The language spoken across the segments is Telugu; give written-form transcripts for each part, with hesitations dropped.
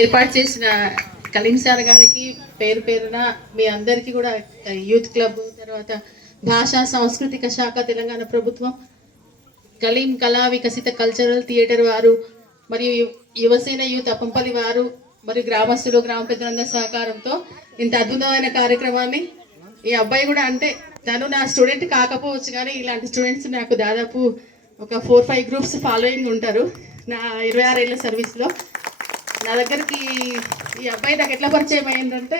ఏర్పాటు చేసిన కలీం సార్ గారికి పేరు పేరున మీ అందరికీ కూడా యూత్ క్లబ్, తర్వాత భాషా సాంస్కృతిక శాఖ తెలంగాణ ప్రభుత్వం, కలీం కళా వికసిత కల్చరల్ థియేటర్ వారు, మరియు యువసేన యూత్ అప్పంపల్లి వారు, మరియు గ్రామస్తులు, గ్రామ పెద్దలందరి సహకారంతో ఇంత అద్భుతమైన కార్యక్రమాన్ని, ఈ అబ్బాయి కూడా అంటే తను నా స్టూడెంట్ కాకపోవచ్చు కానీ ఇలాంటి స్టూడెంట్స్ నాకు దాదాపు ఒక 4-5 గ్రూప్స్ ఫాలోయింగ్ ఉంటారు నా 26 ఏళ్ళ సర్వీస్లో. నా దగ్గరికి ఈ అబ్బాయి నాకు ఎట్లా పరిచయం అయ్యిందంటే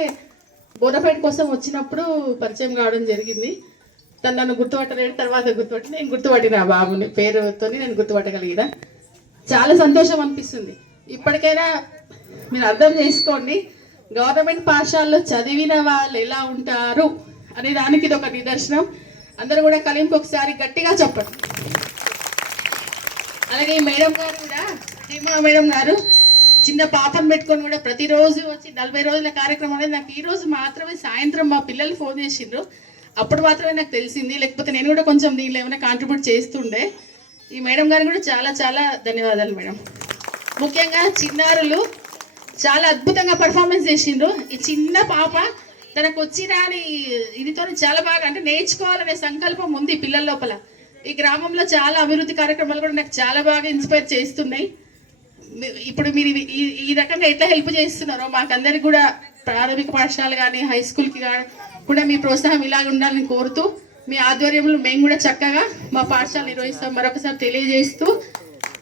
బోనఫైడ్ కోసం వచ్చినప్పుడు పరిచయం కావడం జరిగింది. తను నన్ను గుర్తుపట్టలేడు, తర్వాత గుర్తుపట్టి నేను గుర్తుపట్టిన ఆ బాబుని పేరుతో నేను గుర్తుపట్టగలిగిన. చాలా సంతోషం అనిపిస్తుంది. ఇప్పటికైనా మీరు అర్థం చేసుకోండి, గవర్నమెంట్ పాఠశాలలో చదివిన వాళ్ళు ఎలా ఉంటారు అనే దానికి ఇది ఒక నిదర్శనం. అందరూ కూడా కలీంకి ఒకసారి గట్టిగా చెప్పండి. అలాగే మేడం గారు కూడా, హేమా మేడం గారు చిన్న పాపను పెట్టుకొని కూడా ప్రతిరోజు వచ్చి 40 రోజుల కార్యక్రమం అనేది నాకు ఈ రోజు మాత్రమే సాయంత్రం మా పిల్లలు ఫోన్ చేసిండ్రు, అప్పుడు మాత్రమే నాకు తెలిసింది. లేకపోతే నేను కూడా కొంచెం దీనిలో ఏమైనా కాంట్రిబ్యూట్ చేస్తుండే. ఈ మేడం గారికి కూడా చాలా చాలా ధన్యవాదాలు మేడం. ముఖ్యంగా చిన్నారులు చాలా అద్భుతంగా పర్ఫార్మెన్స్ చేసిండ్రు. ఈ చిన్న పాప తనకు వచ్చిన ఇదితో చాలా బాగా అంటే నేర్చుకోవాలనే సంకల్పం ఉంది పిల్లల లోపల. ఈ గ్రామంలో చాలా అభివృద్ధి కార్యక్రమాలు కూడా నాకు చాలా బాగా ఇన్స్పైర్ చేస్తున్నాయి. ఇప్పుడు మీరు ఈ రకంగా ఎట్లా హెల్ప్ చేస్తున్నారో మాకందరికి కూడా ప్రాథమిక పాఠశాల కానీ హై స్కూల్కి కానీ కూడా మీ ప్రోత్సాహం ఇలాగ ఉండాలని కోరుతూ, మీ ఆధ్వర్యంలో మేము కూడా చక్కగా మా పాఠశాల నిర్వహిస్తాం మరొకసారి తెలియజేస్తూ,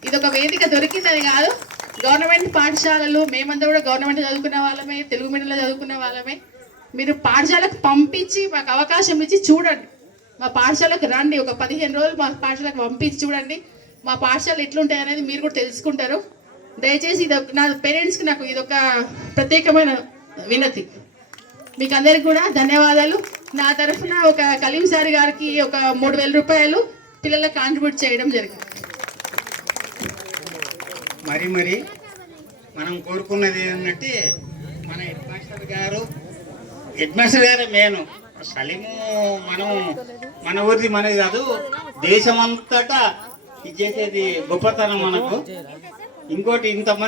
ఇది ఒక వేదిక దొరికిందని కాదు, గవర్నమెంట్ పాఠశాలలు మేమంతా కూడా గవర్నమెంట్ చదువుకున్న వాళ్ళమే, తెలుగు మీడియంలో చదువుకున్న వాళ్ళమే. మీరు పాఠశాలకు పంపించి మాకు అవకాశం ఇచ్చి చూడండి, మా పాఠశాలకు రండి, ఒక 15 రోజులు మా పాఠశాలకు పంపించి చూడండి మా పాఠశాలలు ఎట్లుంటాయి అనేది మీరు కూడా తెలుసుకుంటారు. దయచేసి ఇది నా పేరెంట్స్కి నాకు ఇదొక ప్రత్యేకమైన వినతి. మీకు అందరికి కూడా ధన్యవాదాలు. నా తరఫున ఒక కలీం సార్ గారికి ఒక 3000 రూపాయలు పిల్లలకు కాంట్రిబ్యూట్ చేయడం జరిగింది. మరి మనం కోరుకున్నది ఏంటంటే మన హెడ్ మాస్టర్ గారు మెయిన్. సలీము మన ఊరిది మనది కాదు, దేశమంతటా ఇది చేసేది గొప్పతనం మనకు. ఇంకోటి ఇంతమంది